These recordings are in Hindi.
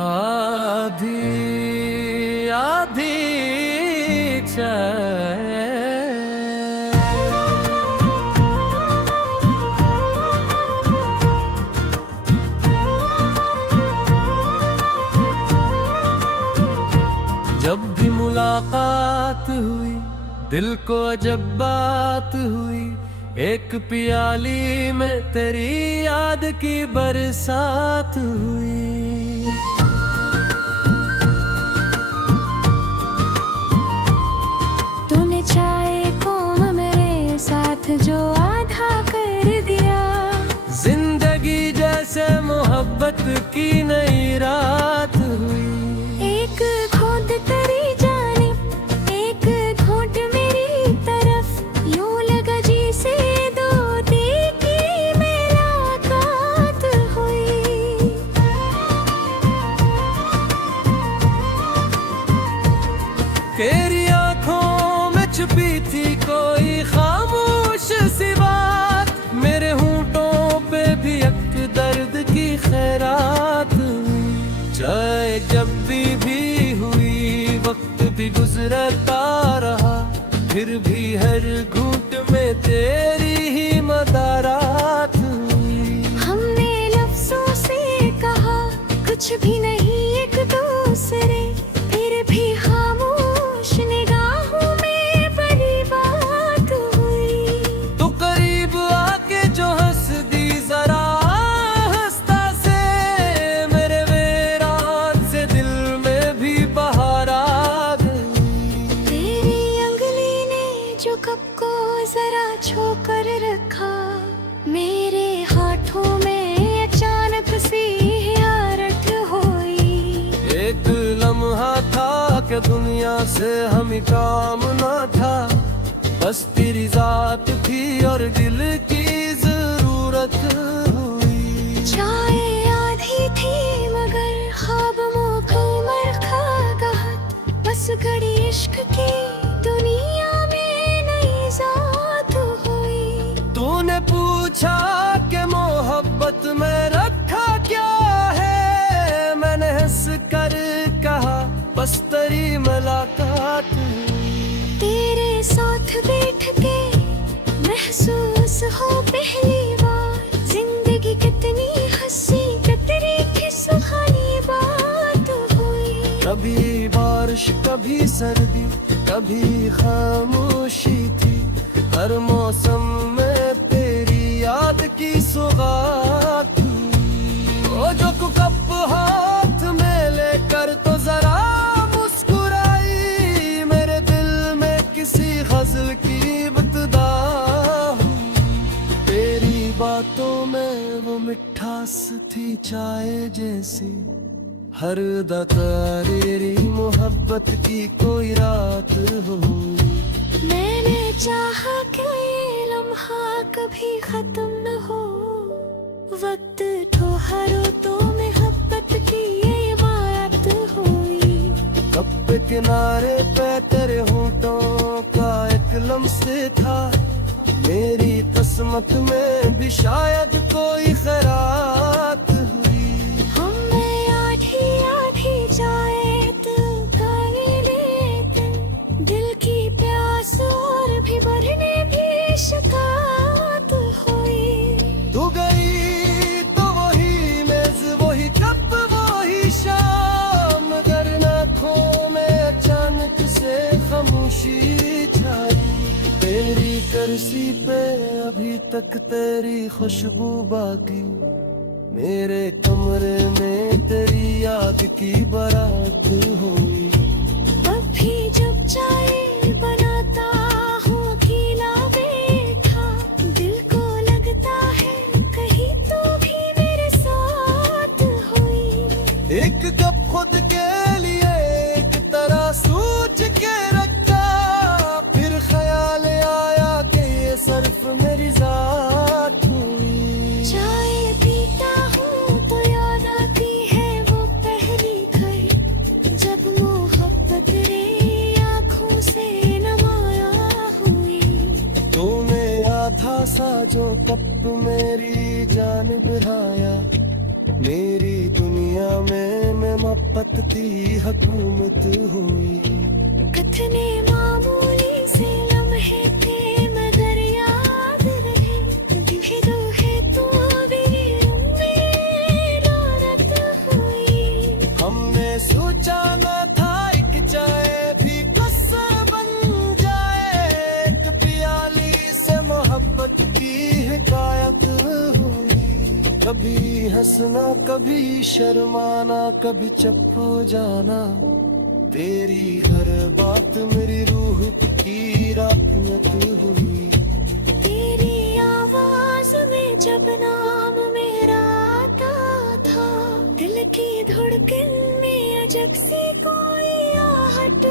आधी आधी चैन जब भी मुलाकात हुई दिल को अजब बात हुई, एक प्याली में तेरी याद की बरसात हुई। तूने चाहे कौम मेरे साथ जो आधा कर दिया, जिंदगी जैसे मोहब्बत की नई रात हुई। एक घोंट तेरी जानिब एक घोंट मेरी तरफ, यूं लगा जैसे दो दिल की मुलाकात हुई। तेरी आंखों में छुपी थी कोई खामोश सी बात, मेरे होंठों पे भी एक दर्द की खैरात हुई। चाहे जब भी हुई वक्त भी गुजरता रहा, फिर भी हर घूंट में तेरी ही मदारात हुई। हमने लफ्जों से कहा कुछ भी नहीं एक दूसरे, फिर भी खामोश निगाहों में बड़ी बात हुई। तो करीब आके जो हंस दी जरा हंसता से, मेरे वीरान से दिल में भी बहार आ गई। तेरी अंगली ने जो कप को जरा छोकर रखा, मेरे हाथों में अचानक सी हरारत हुई। एक लम्हा था कि दुनिया से हमें काम ना था, बस तेरी जात थी और दिल की जरूरत हुई। चाहे आधी थी मगर ख्वाब मुकम्मल खा गया, बस घड़ी इश्क की दुनिया में नई जात हुई। तूने पूछा कि मोहब्बत में रखा क्या है, मैंने हंस कर कहा बस तेरी मुलाकात हुई। तेरे साथ बैठ के महसूस हो पहली बार, जिंदगी कितनी हंसी कितनी की सुहानी बात हुई। कभी बारिश कभी सर्दी कभी खामोशी थी, हर मौसम में तेरी याद की सौगात हुई। ओ जो कप हाथ में लेकर तो जरा मुस्कुराई, मेरे दिल में किसी गजल की इब्तिदा हुई। तेरी बातों में वो मिठास थी चाय जैसी, हर दकारेरी मोहब्बत की कोई रात हुई। मैंने चाहा कि ये लम्हा कभी खत्म न हो, वक्त ठोहरो तो मोहब्बत की ये बात हुई। कप पे किनारे पे तेरे होंठों का एक लम्से था, मेरी किस्मत में भी शायद कोई खैरात हुई। हमें आधी आधी जाए तो गाली लेते, दिल की प्यास और भी बढ़ने भी शिकायत हुई। तू गई तो वही मेज वही कप वही शाम, मगर आँखों में अचानक से खामोशी छाई। तेरी कुर्सी पे अभी तक तेरी खुशबू बाकी, मेरे कमरे में तेरी याद की बारात हुई। अब भी जब चाय बनाता हूँ अकेला बैठा, दिल को लगता है कहीं तो भी मेरे साथ हुई। एक कप खुद के लिए एक तरह सोच के रखा, फिर ख्याल आया कि ये सिर्फ मेरी जात हुई। चाय पीता हूँ तो याद आती है वो पहली घड़ी, जब मोहब्बत रे आँखों सा जो कप मेरी जानिब आया, मेरी दुनिया में मैं मोहब्बत हुकूमत हुई। कथने मामूली से लम्हे थे मगर याद रहे, दुहे दुहे तू वीरों में रारत हुई। हमने सोचा न था एक चाय भी कस्सा बन जाए, एक प्याली से मोहब्बत की हिकायत हुई। कभी हंसना कभी शर्माना कभी चुप हो जाना, तेरी हर बात मेरी रूह की राहत हुई। तेरी आवाज में जब नाम मेरा आता था, दिल की धड़कन में अजब सी कोई आहट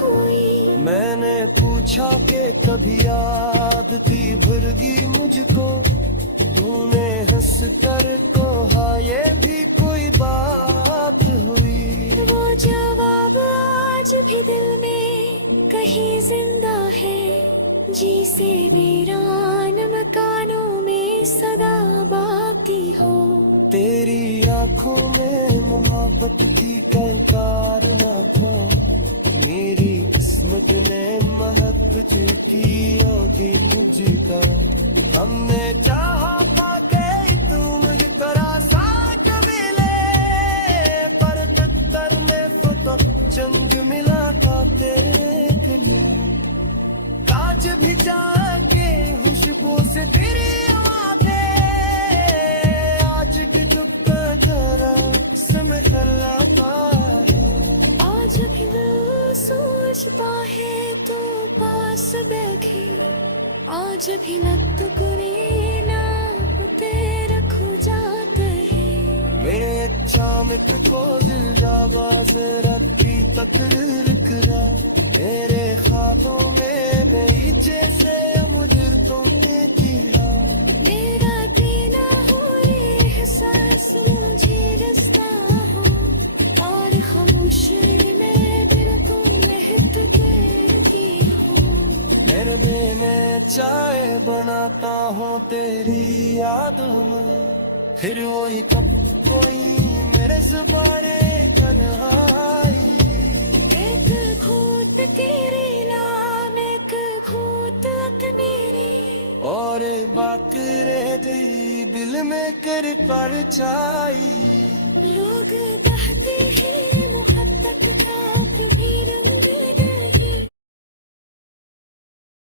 हुई। मैंने पूछा कि कभी याद थी भुरगी मुझको, तूने हंस कर कहा ये भी कोई बात हुई। वो जवाब आज भी दिल में कहीं जिंदा है, जी से वीरान मकानों में सदा बाकी हो। तेरी आंखों में मोहब्बत की कंकार न था, मेरी किस्मत ने महक चिट्ठी होगी मुझका। हमने चाहा पाके तू मुझ तरह साथ मिले, पर कत्तर में तो जंग मिला था तेरे खिलाफ। आज भी जाके खुशबू से तेरी यादें, आज की दुपट्टा तेरा समय खलाता है। आज भी वो सोचता है तू पास बैठी, आज भी नक्त करे ना तेरा खो जाते हैं। मेरे अच्छा मित्र को दिल जाबाज रखी तकरीर करा, मेरे खातों में मैं जैसे मुझे तुमने दिया। मेरा पीना हो ये एहसास मुझे रसता हो, और खामोशी में दिल को महक करती हो। मेरे में चाय बनाता हूँ तेरी यादों में, फिर वही कप कोई मेरे जुबारे तन्हाई। एक घूंट तेरी नाम, एक घूंट मेरी, और बात रह गई दिल में कर परछाई। लोग कहते हैं मोहब्बत का